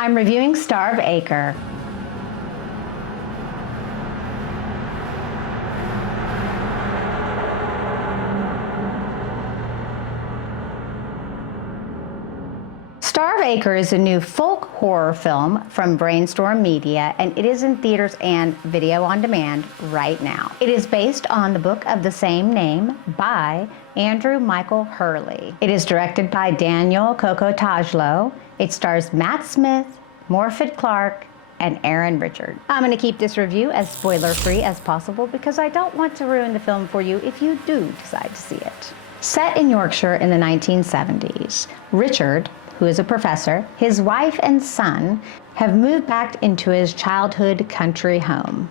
I'm reviewing Starve Acre. Starve Acre is a new folk horror film from Brainstorm Media, and it is in theaters and video on demand right now. It is based on the book of the same name by Andrew Michael Hurley. It is directed by Daniel Kokotajlo. It stars Matt Smith, Morfydd Clark, and Aaron Richard. I'm going to keep this review as spoiler-free as possible because I don't want to ruin the film for you if you do decide to see it. Set in Yorkshire in the 1970s, Richard, who is a professor, his wife and son have moved back into his childhood country home.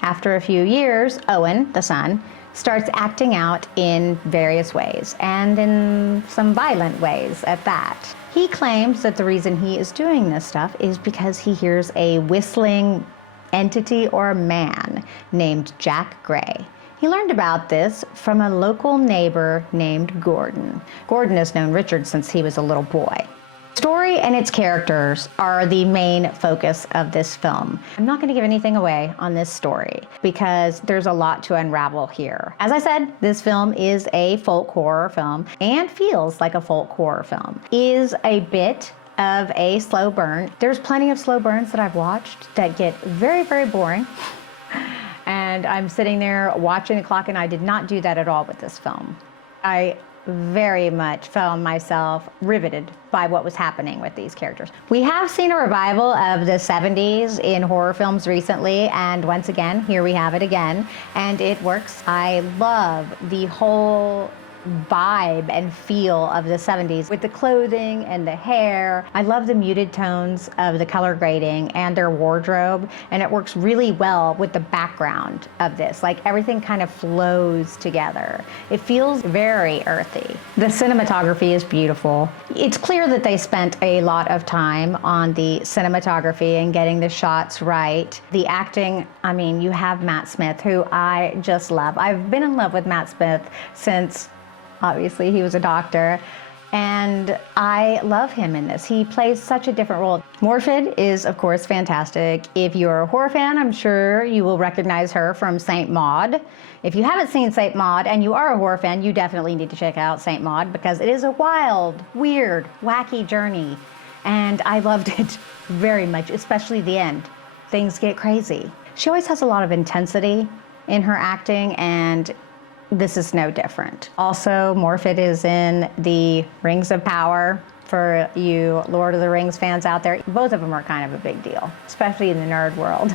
After a few years, Owen, the son, starts acting out in various ways, and in some violent ways at that. He claims that the reason he is doing this stuff is because he hears a whistling entity or man named Jack Gray. He learned about this from a local neighbor named Gordon. Gordon has known Richard since he was a little boy. The story and its characters are the main focus of this film. I'm not going to give anything away on this story because there's a lot to unravel here. As I said, this film is a folk horror film and feels like a folk horror film. Is a bit of a slow burn. There's plenty of slow burns that I've watched that get very, very boring. And I'm sitting there watching the clock, and I did not do that at all with this film. I very much found myself riveted by what was happening with these characters. We have seen a revival of the 70s in horror films recently, and once again, here we have it again, and it works. I love the whole vibe and feel of the 70s with the clothing and the hair. I love the muted tones of the color grading and their wardrobe, and it works really well with the background of this. Like, everything kind of flows together. It feels very earthy. The cinematography is beautiful. It's clear that they spent a lot of time on the cinematography and getting the shots right. The acting, I mean, you have Matt Smith, who I just love. I've been in love with Matt Smith since obviously he was a doctor, and I love him in this. He plays such a different role. Morfydd is, of course, fantastic. If you're a horror fan, I'm sure you will recognize her from Saint Maud. If you haven't seen Saint Maud and you are a horror fan, you definitely need to check out Saint Maud because it is a wild, weird, wacky journey, and I loved it very much, especially the end. Things get crazy. She always has a lot of intensity in her acting, and this is no different. Also, Morfydd is in the Rings of Power. For you Lord of the Rings fans out there, both of them are kind of a big deal, especially in the nerd world.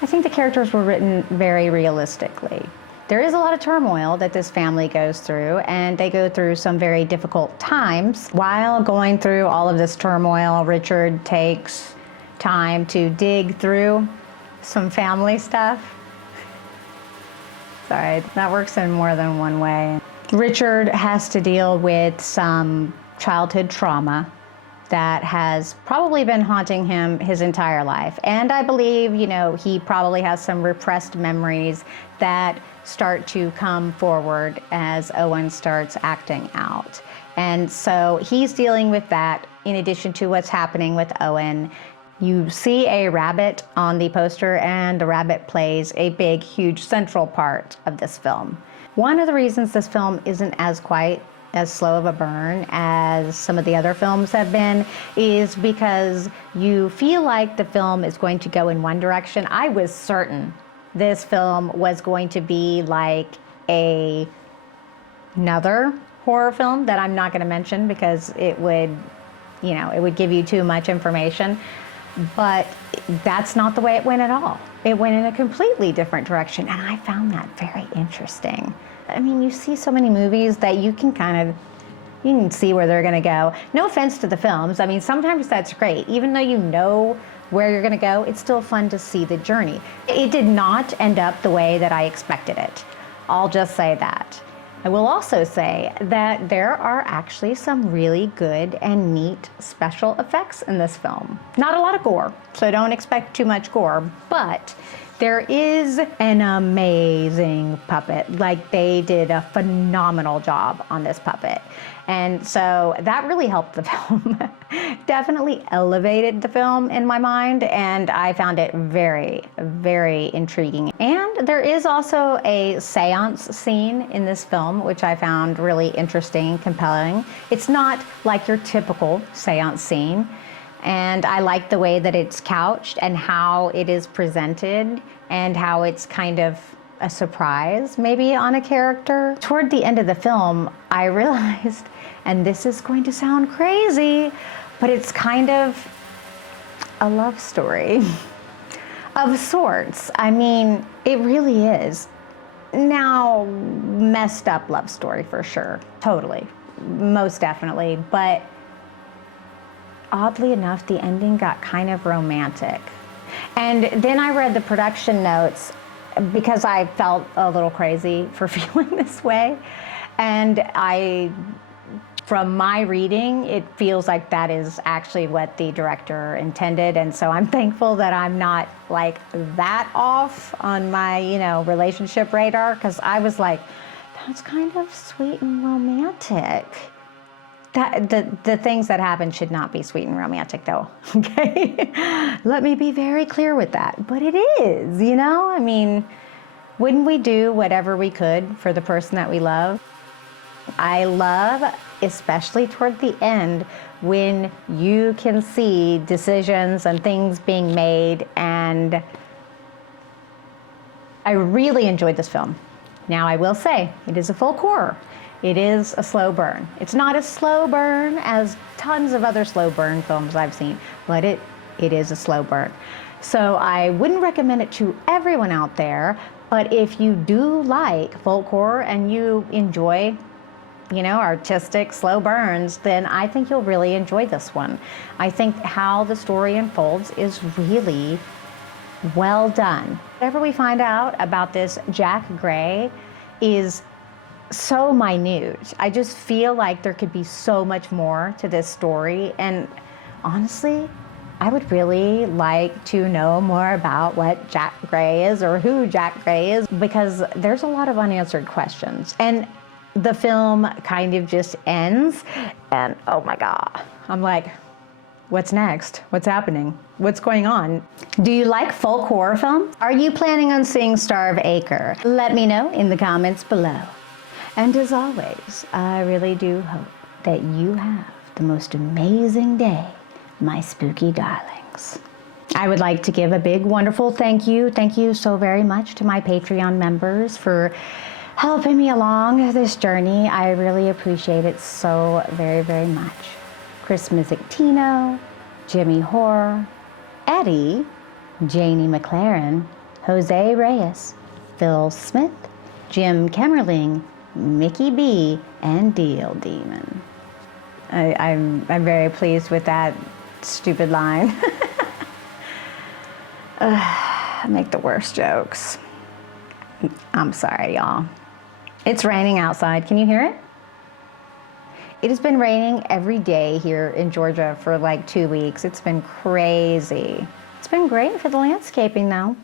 I think the characters were written very realistically. There is a lot of turmoil that this family goes through, and they go through some very difficult times. While going through all of this turmoil, Richard takes time to dig through some family stuff. Sorry, that works in more than one way. Richard has to deal with some childhood trauma that has probably been haunting him his entire life. And I believe, you know, he probably has some repressed memories that start to come forward as Owen starts acting out. And so he's dealing with that in addition to what's happening with Owen. You see a rabbit on the poster, and the rabbit plays a big, huge central part of this film. One of the reasons this film isn't quite as slow of a burn as some of the other films have been is because you feel like the film is going to go in one direction. I was certain this film was going to be like another horror film that I'm not going to mention because it would, you know, it would give you too much information. But that's not the way it went at all. It went in a completely different direction, and I found that very interesting. I mean, you see so many movies that you can see where they're gonna go. No offense to the films, I mean, sometimes that's great. Even though you know where you're gonna go, it's still fun to see the journey. It did not end up the way that I expected it. I'll just say that. I will also say that there are actually some really good and neat special effects in this film. Not a lot of gore, so don't expect too much gore, but There is an amazing puppet. Like, they did a phenomenal job on this puppet. And so that really helped the film. Definitely elevated the film in my mind, and I found it very, very intriguing. And there is also a seance scene in this film, which I found really interesting and compelling. It's not like your typical seance scene. And I like the way that it's couched and how it is presented and how it's kind of a surprise maybe on a character. Toward the end of the film, I realized, and this is going to sound crazy, but it's kind of a love story of sorts. I mean, it really is. Now, messed up love story for sure, totally, most definitely, but oddly enough, the ending got kind of romantic. And then I read the production notes because I felt a little crazy for feeling this way. And from my reading, it feels like that is actually what the director intended. And so I'm thankful that I'm not like that off on my, relationship radar, because I was like, that's kind of sweet and romantic. The things that happen should not be sweet and romantic, though, okay? Let me be very clear with that. But it is, I mean, wouldn't we do whatever we could for the person that we love? I love, especially toward the end, when you can see decisions and things being made, and I really enjoyed this film. Now, I will say, it is a folk horror. It is a slow burn. It's not as slow burn as tons of other slow burn films I've seen, but it is a slow burn. So I wouldn't recommend it to everyone out there, but if you do like folk horror and you enjoy, artistic slow burns, then I think you'll really enjoy this one. I think how the story unfolds is really well done. Whatever we find out about this Jack Gray is so minute. I just feel like there could be so much more to this story, and honestly, I would really like to know more about what Jack Gray is or who Jack Gray is, because there's a lot of unanswered questions. And the film kind of just ends, and oh my God, I'm like, what's next? What's happening? What's going on? Do you like folk horror films? Are you planning on seeing Starve Acre? Let me know in the comments below. And as always, I really do hope that you have the most amazing day, my spooky darlings. I would like to give a big, wonderful thank you so very much to my Patreon members for helping me along this journey. I really appreciate it so very, very much. Chris Mizzictino, Jimmy Horror, Eddie, Janie McLaren, Jose Reyes, Phil Smith, Jim Kemmerling, Mickey B, and Deal Demon. I'm very pleased with that stupid line. I make the worst jokes. I'm sorry, y'all. It's raining outside. Can you hear it? It has been raining every day here in Georgia for like 2 weeks. It's been crazy. It's been great for the landscaping, though.